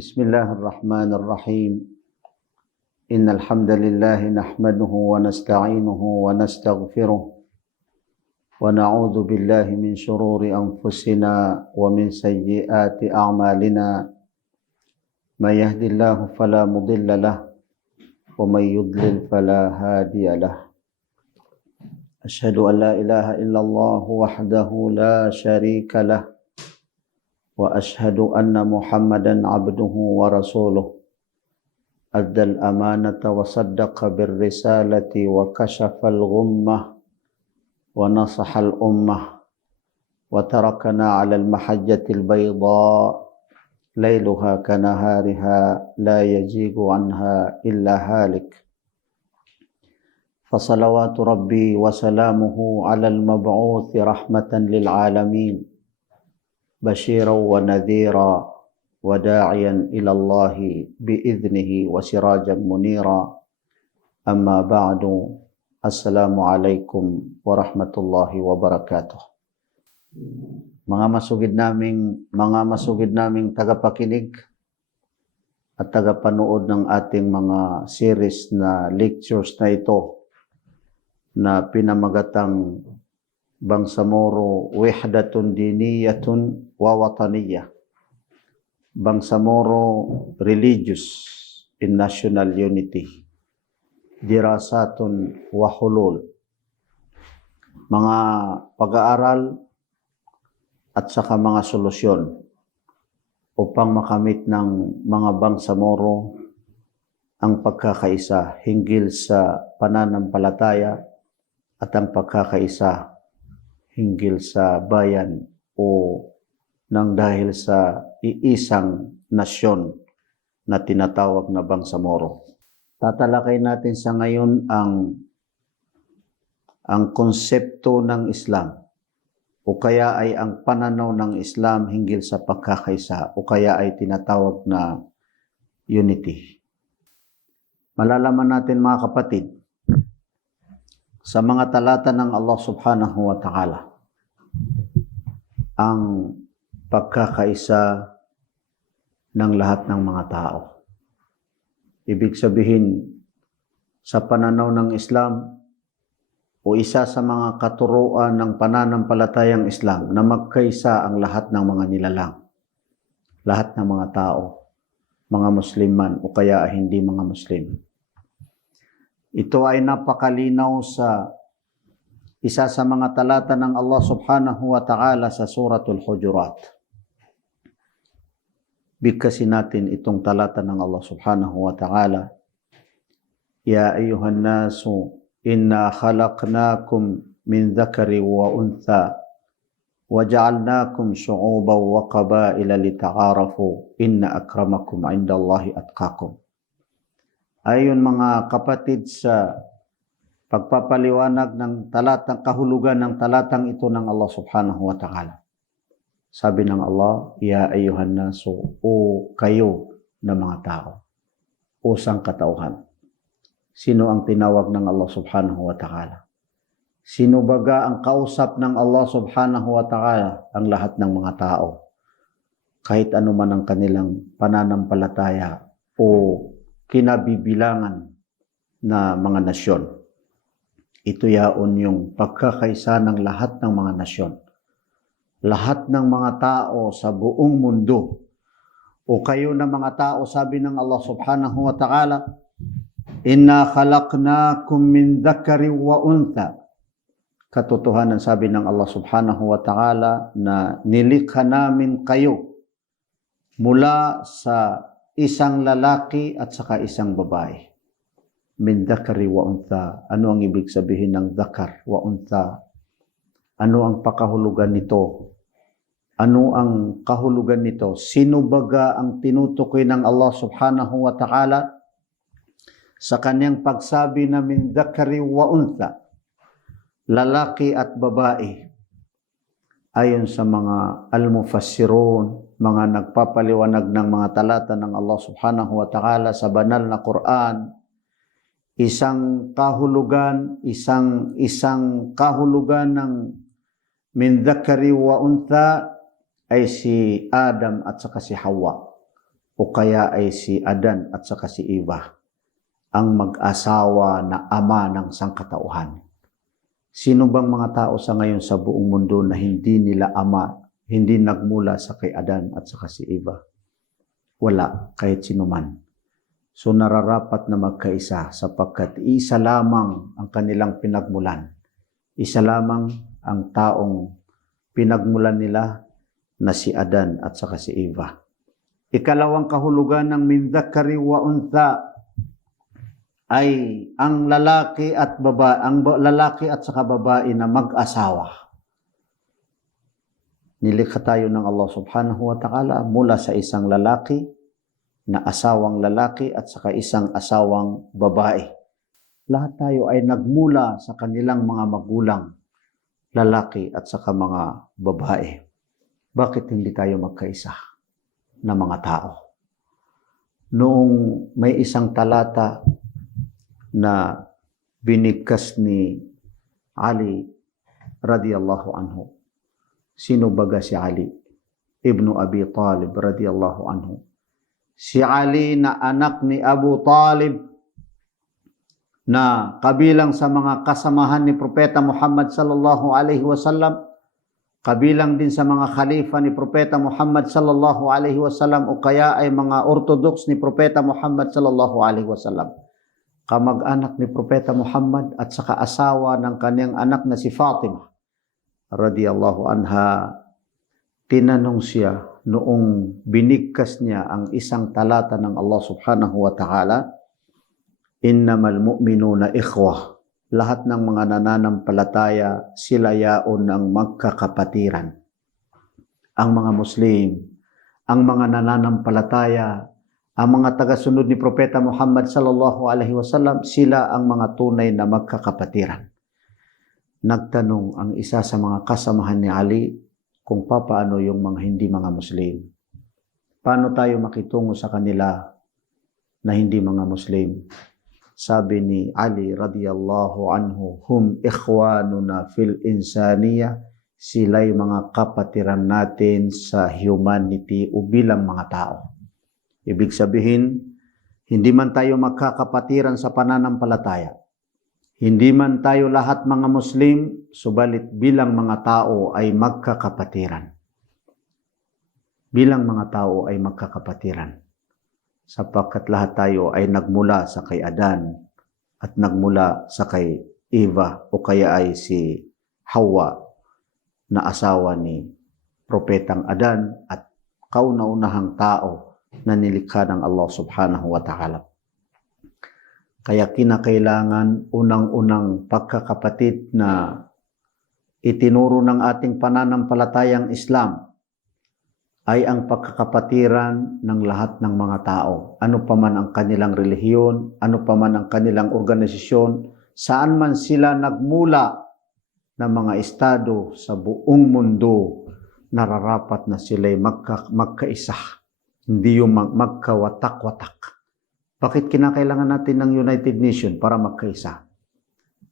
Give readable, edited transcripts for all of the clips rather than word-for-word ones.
بسم الله الرحمن الرحيم. إن الحمد لله نحمده ونستعينه ونستغفره ونعوذ بالله من شرور أنفسنا ومن سيئات أعمالنا. من يهد الله فلا مضل له ومن يضلل فلا هادي له. أشهد أن لا إله إلا الله وحده لا شريك له وأشهد أن محمدا عبده ورسوله أدى الأمانة وصدق بالرسالة وكشف الغمة ونصح الأمة وتركنا على المحجة البيضاء ليلها كنهارها لا يزيغ عنها إلا هالك. فصلوات ربي وسلامه على المبعوث رحمة للعالمين بشيرا ونذيرا وداعيا إلى الله بإذنه وسراجا منيرا. أما بعد. Assalamu alaikum warahmatullahi wabarakatuh. Mga masugid naming tagapakinig at tagapanood ng ating mga series na lectures na ito na pinamagatang Bangsamoro Wahdatun Diniyatun wa Wataniyah. Bangsamoro Religious in National Unity. Dirasatun wa Hulul. Mga pag-aaral at saka mga solusyon upang makamit ng mga Bangsamoro ang pagkakaisa hinggil sa pananampalataya at ang pagkakaisa hinggil sa bayan o nang dahil sa iisang nasyon na tinatawag na Bangsamoro. Tatalakay natin sa ngayon ang konsepto ng Islam o kaya ay ang pananaw ng Islam hinggil sa pagkakaisa o kaya ay tinatawag na unity. Malalaman natin mga kapatid, sa mga talata ng Allah subhanahu wa ta'ala, ang pagkakaisa ng lahat ng mga tao. Ibig sabihin, sa pananaw ng Islam, o isa sa mga katuruan ng pananampalatayang Islam na magkaisa ang lahat ng mga nilalang, lahat ng mga tao, mga Muslim man o kaya hindi mga Muslim. Ito ay napakalinaw sa isa sa mga talata ng Allah subhanahu wa ta'ala sa Suratul Hujurat. Bigkasin natin itong talata ng Allah subhanahu wa ta'ala. Ya ayuhan nasu, inna khalaqnakum min dhakari wa untha, wa ja'alnakum syu'uban wa qabaila lita'arafu, inna akramakum indallahi atqakum. Ayon mga kapatid sa pagpapaliwanag ng talatang kahulugan ng talatang ito ng Allah subhanahu wa ta'ala. Sabi ng Allah, ya ayuhan nasu, o kayo na mga tao, o sangkatauhan. Sino ang tinawag ng Allah subhanahu wa ta'ala? Sino baga ang kausap ng Allah subhanahu wa ta'ala? Ang lahat ng mga tao. Kahit ano man ang kanilang pananampalataya o kinabibilangan na mga nasyon. Ito yaon yung pagkakaisa ng lahat ng mga nasyon. Lahat ng mga tao sa buong mundo. O kayo na mga tao, sabi ng Allah subhanahu wa ta'ala, inna khalaqnakum min dhakari wa untha. Katotohanan sabi ng Allah subhanahu wa ta'ala na nilikha namin kayo mula sa isang lalaki at saka isang babae. Min dhakari wa untha. Ano ang ibig sabihin ng dhakar wa untha? Ano ang pakahulugan nito? Ano ang kahulugan nito? Sino baga ang tinutukoy ng Allah subhanahu wa ta'ala sa kanyang pagsabi na min dhakari wa untha? Lalaki at babae. Ayon sa mga al-mufassirun, mga nagpapaliwanag ng mga talata ng Allah subhanahu wa ta'ala sa banal na Quran, isang kahulugan ng min dhakari wa untha ay si Adam at saka si Hawa. o kaya ay si Adan at saka si Eva, ang mag-asawa na ama ng sangkatauhan. Sino bang mga tao sa ngayon sa buong mundo na hindi nila ama, hindi nagmula sa kay Adan at saka si Eva? Wala, kahit sino man. So nararapat na magkaisa sapagkat isa lamang ang kanilang pinagmulan. Isa lamang ang taong pinagmulan nila na si Adan at saka si Eva. Ikalawang kahulugan ng min dhakari wa untha ay ang lalaki at saka babae na mag-asawa. Nilikha tayo ng Allah subhanahu wa ta'ala mula sa isang lalaki na asawang lalaki at saka isang asawang babae. Lahat tayo ay nagmula sa kanilang mga magulang, lalaki at saka mga babae. Bakit hindi tayo magkaisa na mga tao? Noong may isang talata na binigkas ni Ali radiyallahu anhu. Sino baga si Ali? Ibnu Abi Talib radiyallahu anhu. Si Ali na anak ni Abu Talib na kabilang sa mga kasamahan ni Propeta Muhammad sallallahu alaihi wasallam, kabilang din sa mga khalifa ni Propeta Muhammad sallallahu alaihi wasallam o kaya ay mga orthodox ni Propeta Muhammad sallallahu alaihi wasallam. Kamag-anak ni Propeta Muhammad at saka asawa ng kanyang anak na si Fatima radiyallahu anha. Tinanong siya noong binigkas niya ang isang talata ng Allah subhanahu wa ta'ala, innamal mu'minuna ikhwah. Lahat ng mga nananampalataya sila yaon ng magkakapatiran. Ang mga Muslim, ang mga nananampalataya, ang mga tagasunod ni Propeta Muhammad sallallahu alaihi wasallam, sila ang mga tunay na magkakapatiran. Nagtanong ang isa sa mga kasamahan ni Ali kung paano yung mga hindi mga Muslim. Paano tayo makitungo sa kanila na hindi mga Muslim? Sabi ni Ali radiyallahu anhu, hum ikhwanuna fil insaniya, sila'y mga kapatiran natin sa humanity o bilang mga tao. Ibig sabihin, hindi man tayo magkakapatiran sa pananampalataya, hindi man tayo lahat mga Muslim, subalit bilang mga tao ay magkakapatiran. Bilang mga tao ay magkakapatiran. Sapagkat lahat tayo ay nagmula sa kay Adan at nagmula sa kay Eva o kaya ay si Hawa na asawa ni Propetang Adan at kauna-unahang tao na nilikha ng Allah subhanahu wa ta'ala. Kaya kinakailangan unang-unang pagkakapatid na itinuro ng ating pananampalatayang Islam ay ang pagkakapatiran ng lahat ng mga tao. Ano pa man ang kanilang relihiyon, ano pa man ang kanilang organisasyon, saan man sila nagmula ng mga estado sa buong mundo, nararapat na sila'y magkaisa. Hindi yung magkawatak-watak. Bakit kinakailangan natin ng United Nations para magkaisa?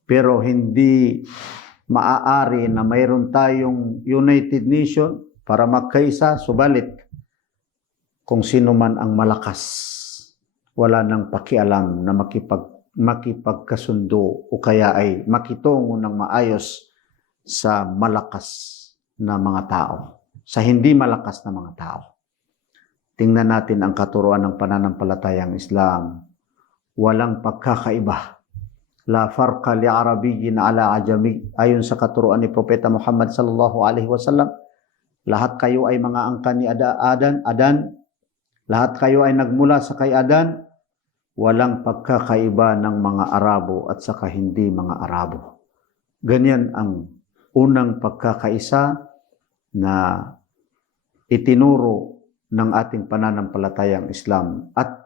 Pero hindi maaari na mayroon tayong United Nations para magkaisa, subalit kung sino man ang malakas, wala nang pakialam na makipagkasundo o kaya ay makitungo ng maayos sa malakas na mga tao, sa hindi malakas na mga tao. Tingnan natin ang katuruan ng pananampalatayang Islam. Walang pagkakaiba. La farqa li Arabiyyin ala ajami. Ayon sa katuruan ni Propeta Muhammad sallallahu alaihi wasallam, lahat kayo ay mga angkan ni Adan. Lahat kayo ay nagmula sa kay Adan. Walang pagkakaiba ng mga Arabo at saka hindi mga Arabo. Ganyan ang unang pagkakaisa na itinuro ng ating pananampalatayang Islam at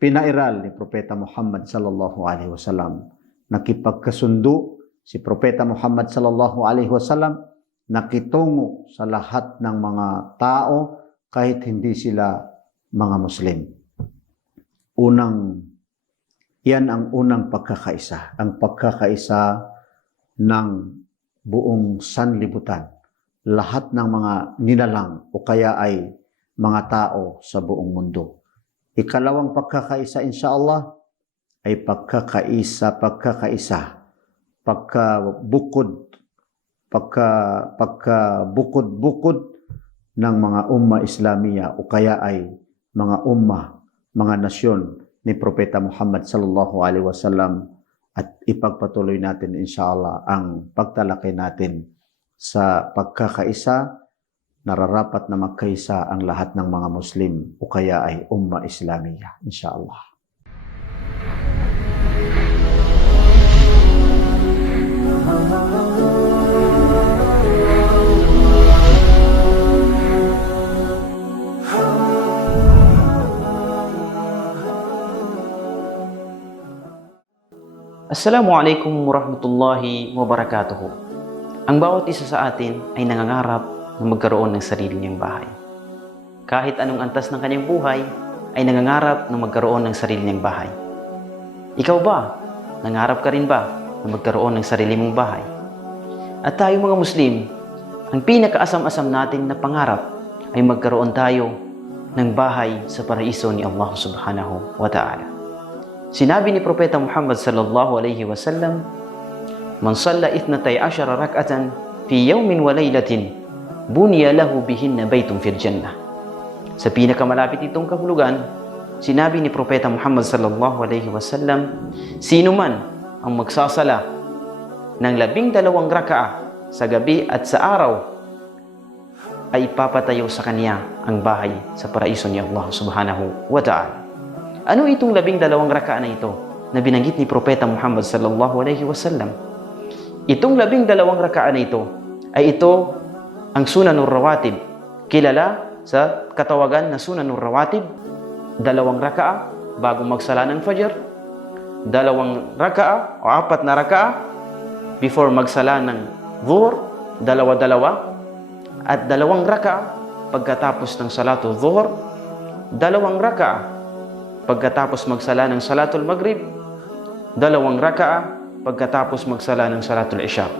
pinairal ni Propeta Muhammad sallallahu alaihi wasallam. Nakipagkasundo si Propeta Muhammad sallallahu alaihi wasallam, nakitungo sa lahat ng mga tao kahit hindi sila mga Muslim. Yan ang unang pagkakaisa, ang pagkakaisa ng buong sanlibutan. Lahat ng mga nilalang o kaya ay mga tao sa buong mundo. Ikalawang pagkakaisa inshallah ay pagkabukod-bukod ng mga umma Islamiya o kaya ay mga umma, mga nasyon ni Propeta Muhammad sallallahu alaihi wasallam, at ipagpatuloy natin inshallah ang pagtalakay natin sa pagkakaisa. Nararapat na magkaisa ang lahat ng mga Muslim o kaya ay umma Islamiya inshallah. Assalamualaikum warahmatullahi wabarakatuh. Ang bawat isa sa atin ay nangangarap na magkaroon ng sarili niyang bahay. Kahit anong antas ng kanyang buhay, ay nangangarap na magkaroon ng sarili niyang bahay. Ikaw ba? Nangarap ka rin ba na magkaroon ng sarili mong bahay? At tayo mga Muslim, ang pinakaasam-asam natin na pangarap ay magkaroon tayo ng bahay sa paraiso ni Allah subhanahu wa ta'ala. Sinabi ni Propeta Muhammad sallallahu alaihi wasallam, "Man salla 12 rak'atan fi yawmin wa laylatin, buniya lahu bihinna baytun fil jannah." Sa pinakamalapit itong kahulugan, sinabi ni Propeta Muhammad sallallahu alaihi wasallam, sino man ang magsasala ng 12 raka'ah sa gabi at sa araw, ay ipapatayo sa kanya ang bahay sa paraiso ni Allah subhanahu wa ta'ala. Ano itong 12 raka'a na ito na binanggit ni Propeta Muhammad sallallahu alaihi wasallam? Itong 12 raka'a na ito ay ito ang sunanur rawatib. Kilala sa katawagan na sunanur rawatib, 2 raka'a bago magsala ng fajr, 2 raka'a o 4 na raka'a before magsala ng dhuhr, 2, at 2 raka'a pagkatapos ng salatul dhuhr, 2 raka'a pagkatapos magsala ng salatul maghrib, 2 raka'a pagkatapos magsala ng salatul isya.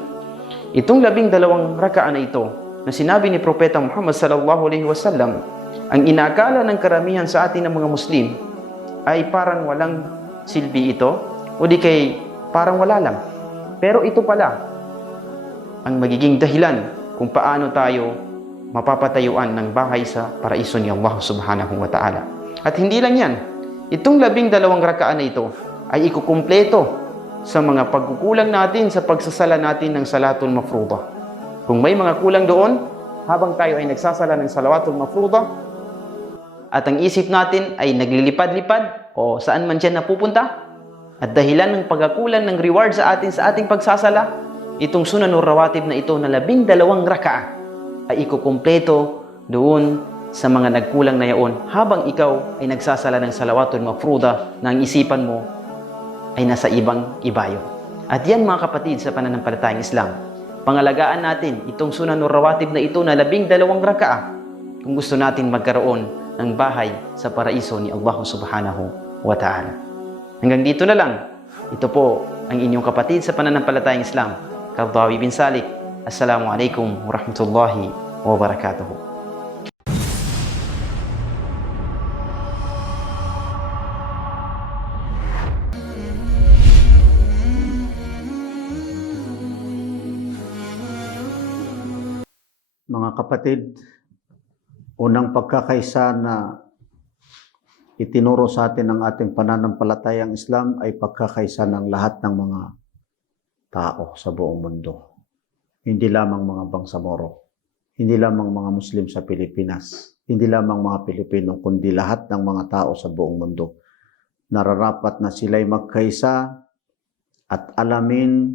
Itong 12 raka'a na ito na sinabi ni Propeta Muhammad sallallahu alaihi wasallam, ang inakala ng karamihan sa atin ng mga Muslim ay parang walang silbi ito o di kay parang wala lang. Pero ito pala ang magiging dahilan kung paano tayo mapapatayuan ng bahay sa paraiso ni Allah subhanahu wa ta'ala. At hindi lang yan, itong 12 raka'a na ito ay ikukumpleto sa mga pagkukulang natin sa pagsasala natin ng salatul mafruḍah. Kung may mga kulang doon, habang tayo ay nagsasala ng salawatul mafruḍah at ang isip natin ay naglilipad-lipad o saan man dyan napupunta, at dahilan ng pagkakulang ng reward sa atin sa ating pagsasala, itong sunanur rawatib na ito na 12 raka'a ay ikukumpleto doon sa mga nagkulang na yaon habang ikaw ay nagsasala ng salawatul mafruḍah na ang isipan mo ay nasa ibang ibayo. At yan mga kapatid sa pananampalatayang Islam, pangalagaan natin itong sunanur rawatib na ito na 12 raka'a kung gusto natin magkaroon ng bahay sa paraiso ni Allah subhanahu wa ta'ala. Hanggang dito na lang. Ito po ang inyong kapatid sa pananampalatayang Islam, Qaradawi bin Salik. Assalamualaikum warahmatullahi wabarakatuh. Mga kapatid, unang pagkakaisa na itinuro sa atin ng ating pananampalatayang Islam ay pagkakaisa ng lahat ng mga tao sa buong mundo. Hindi lamang mga Bangsamoro, hindi lamang mga Muslim sa Pilipinas, hindi lamang mga Pilipino, kundi lahat ng mga tao sa buong mundo. Nararapat na sila'y magkaisa at alamin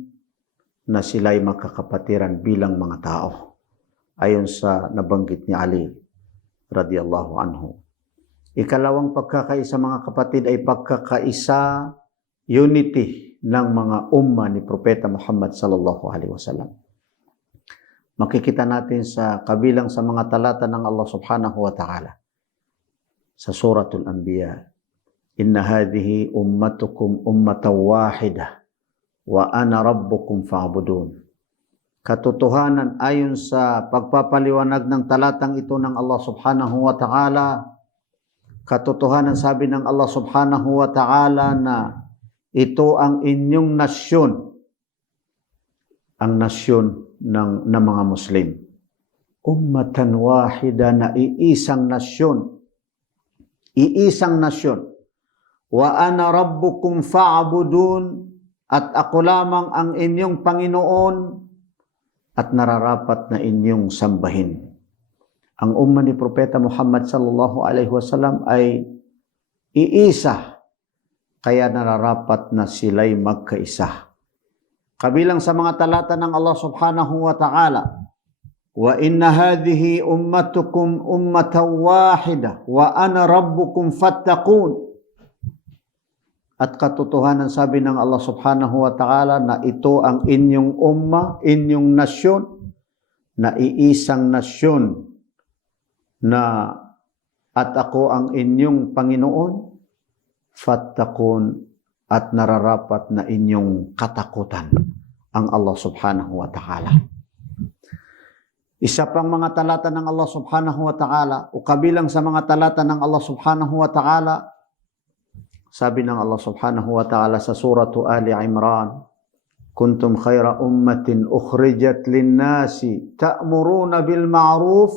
na sila'y magkakapatiran bilang mga tao. Ayon sa nabanggit ni Ali radhiyallahu anhu. Ikalawang pagkakaisa mga kapatid ay pagkakaisa, unity ng mga umma ni Propeta Muhammad sallallahu alaihi wasallam. Makikita natin sa kabilang sa mga talata ng Allah subhanahu wa ta'ala sa suratul Anbiya, inna hadhihi ummatukum ummatan wahidah wa ana rabbukum fa'budun. Katotohanan ayon sa pagpapaliwanag ng talatang ito ng Allah subhanahu wa ta'ala, katotohanan sabi ng Allah subhanahu wa ta'ala na ito ang inyong nasyon, ang nasyon ng mga Muslim. Ummatan wahida, na iisang nasyon. Iisang nasyon. Wa ana rabbukum fa'budun, at ako lamang ang inyong Panginoon at nararapat na inyong sambahin. Ang umma ni Propeta Muhammad sallallahu alaihi wasallam ay iisa, kaya nararapat na sila'y magkaisa. Kabilang sa mga talata ng Allah subhanahu wa ta'ala, wa inna hadhihi ummatukum ummatan wahida wa ana rabbukum fattaqun. At katotohanan sabi ng Allah subhanahu wa ta'ala na ito ang inyong umma, inyong nasyon, na iisang nasyon, na at ako ang inyong Panginoon, fattaqun, at nararapat na inyong katakutan ang Allah subhanahu wa ta'ala. Isa pang mga talata ng Allah subhanahu wa ta'ala, o kabilang sa mga talata ng Allah subhanahu wa ta'ala, sabi ng Allah subhanahu wa ta'ala sa suratu Ali Imran, kuntum khayra ummatin ukhrijat linnasi ta'muruna bil ma'ruf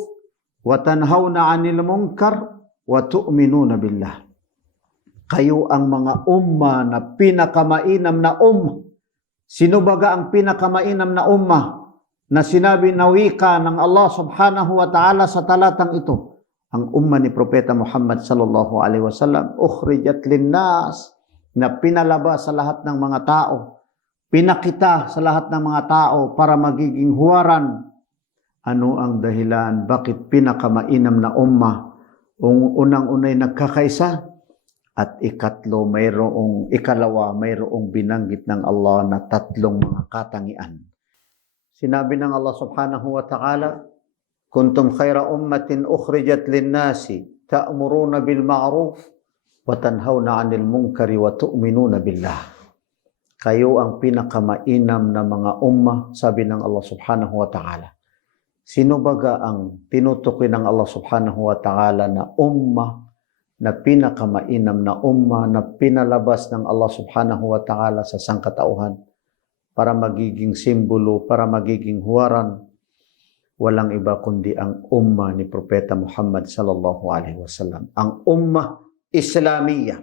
wa tanhawna 'anil munkar wa tu'minuna billah. Kayo ang mga umma na pinakamainam na umma. Sino baga ang pinakamainam na umma na sinabi na wika ng Allah subhanahu wa ta'ala sa talatang ito? Ang umma ni Propeta Muhammad sallallahu alaihi wasallam, ukhrijat linnas, na pinalabas sa lahat ng mga tao, pinakita sa lahat ng mga tao para magiging huwaran. Ano ang dahilan? Bakit pinakamainam na umma? Unang-unay nagkakaisa, at ikalawa, mayroong binanggit ng Allah na tatlong mga katangian. Sinabi ng Allah subhanahu wa ta'ala, kuntum khayra ummatin ukhrijat linnasi ta'muruna bil ma'ruf wa tanhawna 'anil munkari wa tu'minuna billah. Kayo ang pinakamainam na mga umma, sabi ng Allah subhanahu wa ta'ala. Sino baga ang tinutukoy ng Allah subhanahu wa ta'ala na umma, na pinakamainam na umma, na pinalabas ng Allah subhanahu wa ta'ala sa sangkatauhan para magiging simbolo, para magiging huwaran? Walang iba kundi ang umma ni Propeta Muhammad sallallahu alaihi wasallam, ang umma Islamiyah.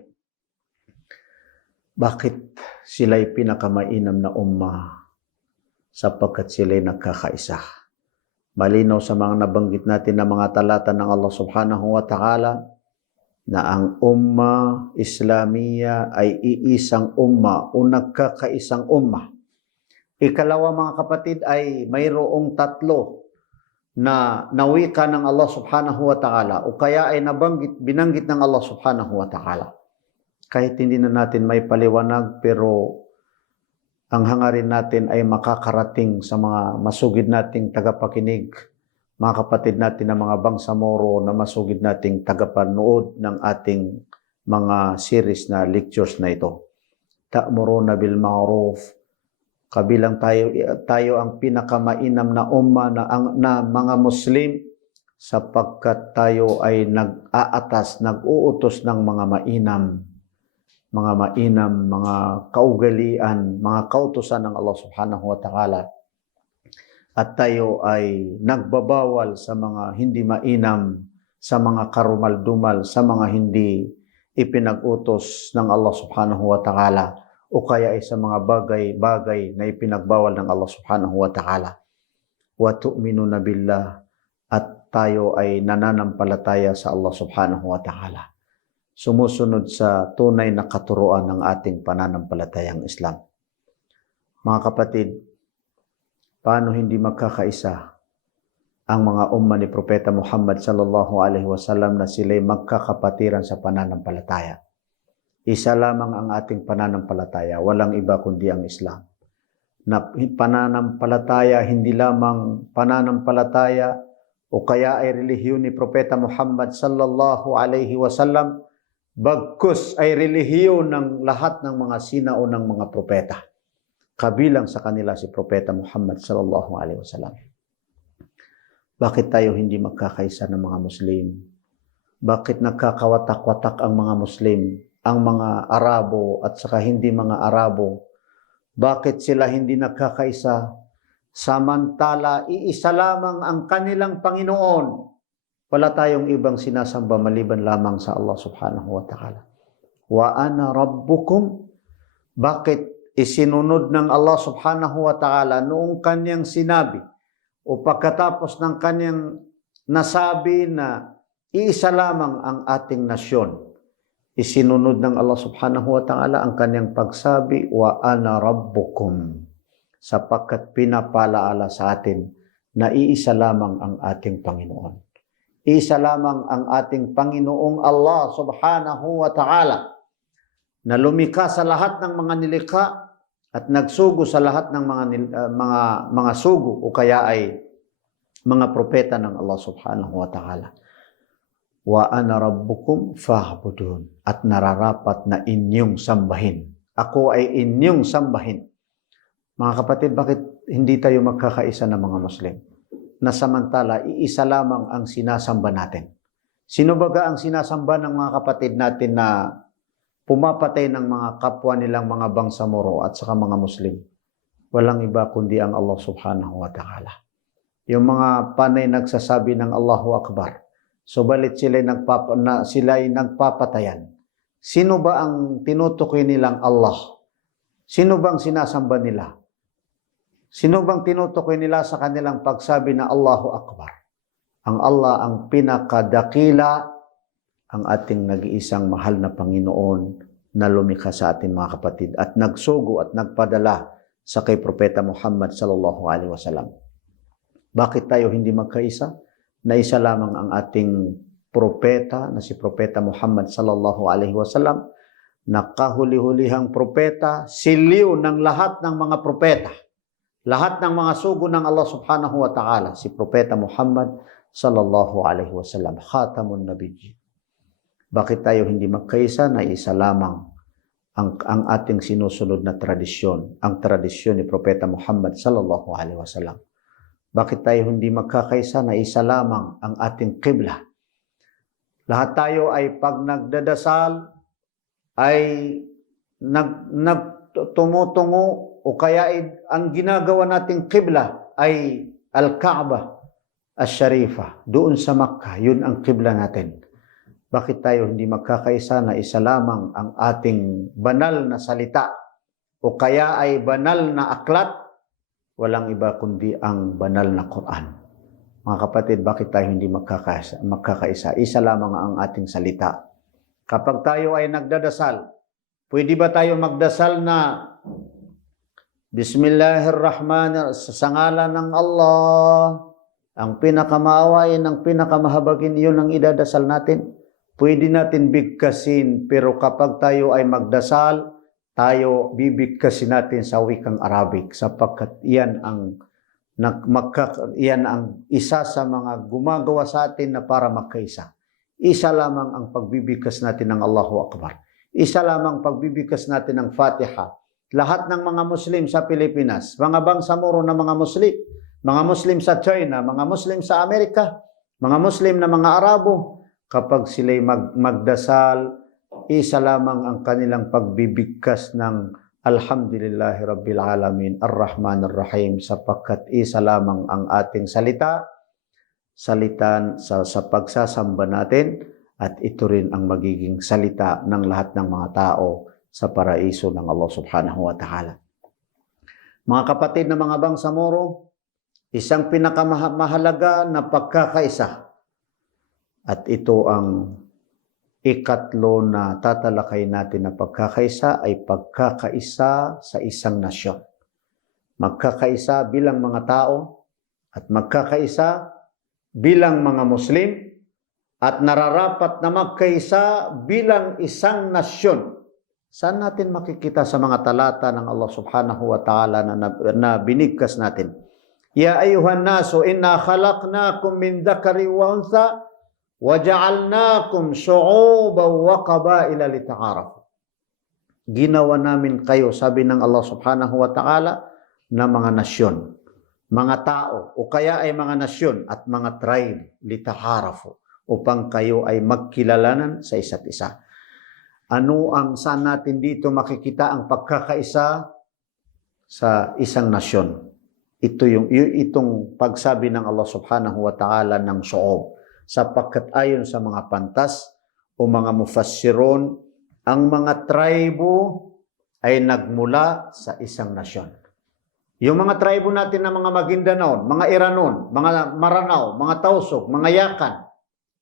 Bakit sila'y pinakamainam na umma? Sapagkat sila'y nagkakaisa. Malinaw sa mga nabanggit natin na mga talata ng Allah subhanahu wa ta'ala na ang umma Islamiyah ay iisang umma o nagkakaisang umma. Ikalawa mga kapatid ay mayroong tatlo na nawika ng Allah subhanahu wa ta'ala o kaya ay binanggit ng Allah subhanahu wa ta'ala. Kahit hindi na natin may paliwanag, pero ang hangarin natin ay makakarating sa mga masugid nating tagapakinig, mga kapatid natin na mga bangsamoro, na masugid nating tagapanood ng ating mga series na lectures na ito. Ta'muruna bil ma'ruf. Kabilang tayo ang pinakamainam na umma na mga Muslim, sapagkat tayo ay nag-aatas, nag-uutos ng mga mainam, mga kaugalian, mga kautusan ng Allah subhanahu wa ta'ala. At tayo ay nagbabawal sa mga hindi mainam, sa mga karumal-dumal, sa mga hindi ipinag-utos ng Allah subhanahu wa ta'ala, o kaya ay sa mga bagay na ipinagbawal ng Allah subhanahu wa ta'ala. Wa tu'minuna billah, at tayo ay nananampalataya sa Allah subhanahu wa ta'ala. Sumusunod sa tunay na katuruan ng ating pananampalatayang Islam. Mga kapatid, paano hindi magkakaisa ang mga umma ni Propeta Muhammad sallallahu alaihi wasallam na sila'y magkakapatiran sa pananampalataya? Isa lamang ang ating pananampalataya, walang iba kundi ang Islam. Na pananampalataya, hindi lamang pananampalataya o kaya ay relihiyon ni Propeta Muhammad sallallahu alaihi wasallam, bagkus ay relihiyon ng lahat ng mga sinaunang mga propeta. kabilang sa kanila si Propeta Muhammad sallallahu alaihi wasallam. Bakit tayo hindi magkakaisa ng mga Muslim? Bakit nagkakawatak-watak ang mga Muslim, ang mga Arabo at saka hindi mga Arabo? Bakit sila hindi nagkakaisa? Samantala, iisa lamang ang kanilang Panginoon. Wala tayong ibang sinasamba maliban lamang sa Allah subhanahu wa ta'ala. Wa ana rabbukum. Bakit isinunod ng Allah subhanahu wa ta'ala noong kanyang sinabi o pagkatapos ng kanyang nasabi na iisa lamang ang ating nasyon? Isinunod ng Allah subhanahu wa ta'ala ang kanyang pagsabi, wa ana rabbukum, sapagkat pinapalaala sa atin na iisa lamang ang ating Panginoon. Isa lamang ang ating Panginoong Allah subhanahu wa ta'ala na lumikha sa lahat ng mga nilikha at nagsugo sa lahat ng mga sugo o kaya ay mga propeta ng Allah subhanahu wa ta'ala. Wa ana rabbukum fa'budun, at nararapat na inyong sambahin. Ako ay inyong sambahin. Mga kapatid, bakit hindi tayo magkakaisa ng mga Muslim? Na samantala, iisa lamang ang sinasamba natin. Sino baga ang sinasamba ng mga kapatid natin na pumapatay ng mga kapwa nilang mga bangsamoro at saka mga Muslim? Walang iba kundi ang Allah subhanahu wa ta'ala. Yung mga panay nagsasabi ng Allahu Akbar, subalit sila'y nagpapatayan. Sino ba ang tinutukoy nilang Allah? Sino bang sinasamba nila? Sino bang tinutukoy nila sa kanilang pagsabi na Allahu Akbar? Ang Allah ang pinakadakila, ang ating nag-iisang mahal na Panginoon na lumikha sa atin mga kapatid at nagsugo at nagpadala sa kay Propeta Muhammad sallallahu alaihi wasallam. Bakit tayo hindi magkaisa? Na isa lamang ang ating propeta na si Propeta Muhammad sallallahu alaihi wasallam, na kahuli-hulihang propeta, siliw ng lahat ng mga propeta, lahat ng mga sugo ng Allah subhanahu wa ta'ala, si Propeta Muhammad sallallahu alaihi wasallam, khatamun nabiyyin. Bakit tayo hindi magkaisa? Na isa lamang ang ating sinusunod na tradisyon, ang tradisyon ni Propeta Muhammad sallallahu alaihi wasallam. Bakit tayo hindi magkakaisa? Na isa lamang ang ating qibla. Lahat tayo ay pag nagdadasal ay tumutungo o kaya ang ginagawa nating qibla ay Al-Kaaba Al-Sharifa, doon sa Makkah. Yun ang qibla natin. Bakit tayo hindi magkakaisa? Na isa lamang ang ating banal na salita o kaya ay banal na aklat? Walang iba kundi ang banal na Quran. Mga kapatid, bakit tayo hindi magkakaisa? Isa lamang ang ating salita. Kapag tayo ay nagdadasal, pwede ba tayo magdasal na Bismillahirrahmanirrahim, sa ngalan ng Allah, ang pinakamaawain, ang pinakamahabagin, yun ang idadasal natin? Pwede natin bigkasin, pero kapag tayo ay magdasal, tayo bibigkasin natin sa wikang Arabic sapagkat iyan ang isa sa mga gumagawa sa atin na para magkaisa. Isa lamang ang pagbibigkas natin ng Allahu Akbar. Isa lamang pagbibigkas natin ng Fatiha. Lahat ng mga Muslim sa Pilipinas, mga bangsamoro na mga Muslim sa China, mga Muslim sa Amerika, mga Muslim na mga Arabo, kapag sila'y magdasal, isa lamang ang kanilang pagbibigkas ng Alhamdulillahi Rabbil Alamin, Ar-Rahman Ar-Rahim, sapagkat isa lamang ang ating salitan sa pagsasamba natin, at ito rin ang magiging salita ng lahat ng mga tao sa paraiso ng Allah subhanahu wa ta'ala. Mga kapatid na mga bangsamoro, isang pinakamahalaga na pagkakaisa, at ito ang ikatlo na tatalakay natin na pagkakaisa, ay pagkakaisa sa isang nasyon. Magkakaisa bilang mga tao at magkakaisa bilang mga Muslim, at nararapat na magkaisa bilang isang nasyon. Saan natin makikita? Sa mga talata ng Allah subhanahu wa ta'ala na binigkas natin. Ya ayuhan nasu, inna khalaqnakum min dhakari wa untha وَجَعَلْنَاكُمْ شُعُوبًا وَقَبَائِلَ لِتَعَارَفُوا. ginawa namin kayo, sabi ng Allah subhanahu wa ta'ala, na mga nasyon, mga tao, o kaya ay mga nasyon at mga tribe, litaharafu, upang kayo ay magkilalanan sa isa't isa. Ano ang saan natin dito makikita ang pagkakaisa sa isang nasyon? Itong pagsabi ng Allah subhanahu wa ta'ala ng Shu'ab, sapagkat ayon sa mga pantas o mga mufassirun, ang mga tribo ay nagmula sa isang nasyon. Yung mga tribo natin na mga Maguindanao, mga Iranon, mga Maranao, mga Tausug, mga Yakan,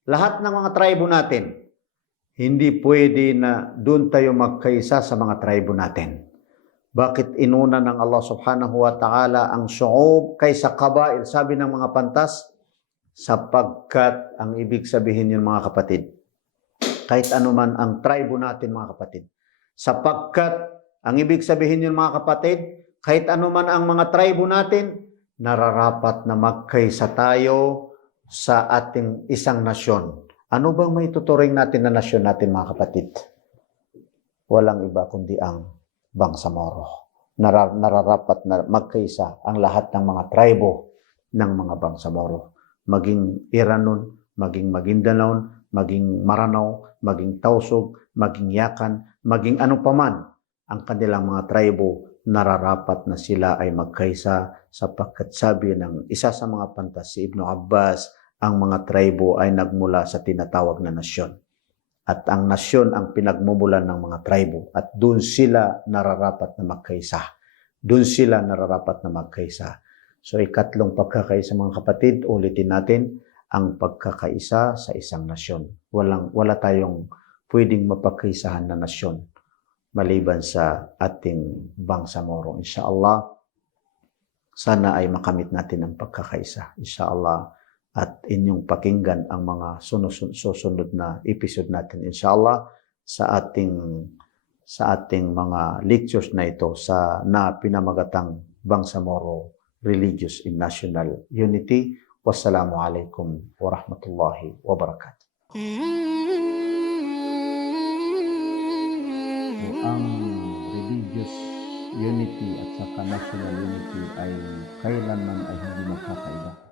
lahat ng mga tribo natin, hindi pwede na doon tayo magkaisa sa mga tribo natin. Bakit inuna ng Allah subhanahu wa ta'ala ang Shu'ub kaysa Qabail? Sabi ng mga pantas, sapagkat ang ibig sabihin yun mga kapatid, kahit anuman ang tribo natin mga kapatid, sapagkat ang ibig sabihin yun mga kapatid, kahit anuman ang mga tribo natin, nararapat na magkaisa tayo sa ating isang nasyon. Ano bang may tuturing natin na nasyon natin mga kapatid? Walang iba kundi ang Bangsamoro. Nararapat na magkaisa ang lahat ng mga tribo ng mga Bangsamoro. Maging Iranon, maging Maguindanao, maging Maranao, maging Tausug, maging Yakan, maging ano paman ang kanilang mga tribo, nararapat na sila ay magkaisa sapagkat sabi ng isa sa mga pantas si Ibn Abbas, ang mga tribo ay nagmula sa tinatawag na nasyon. At ang nasyon ang pinagmumulan ng mga tribo. At doon sila nararapat na magkaisa. Doon sila nararapat na magkaisa. So ikatlong pagkakaisa mga kapatid, ulitin natin ang pagkakaisa sa isang nasyon. Wala tayong pwedeng mapagkaisahan na nasyon maliban sa ating Bangsamoro. Insyaallah, sana ay makamit natin ang pagkakaisa. Insyaallah, at inyong pakinggan ang mga susunod na episode natin insyaallah sa ating mga lectures na ito na pinamagatang Bangsamoro Religious and National Unity. Wassalamualaikum warahmatullahi wabarakatuh. Ang religious unity at saka national unity ay kailanman ay hindi magkakaiba.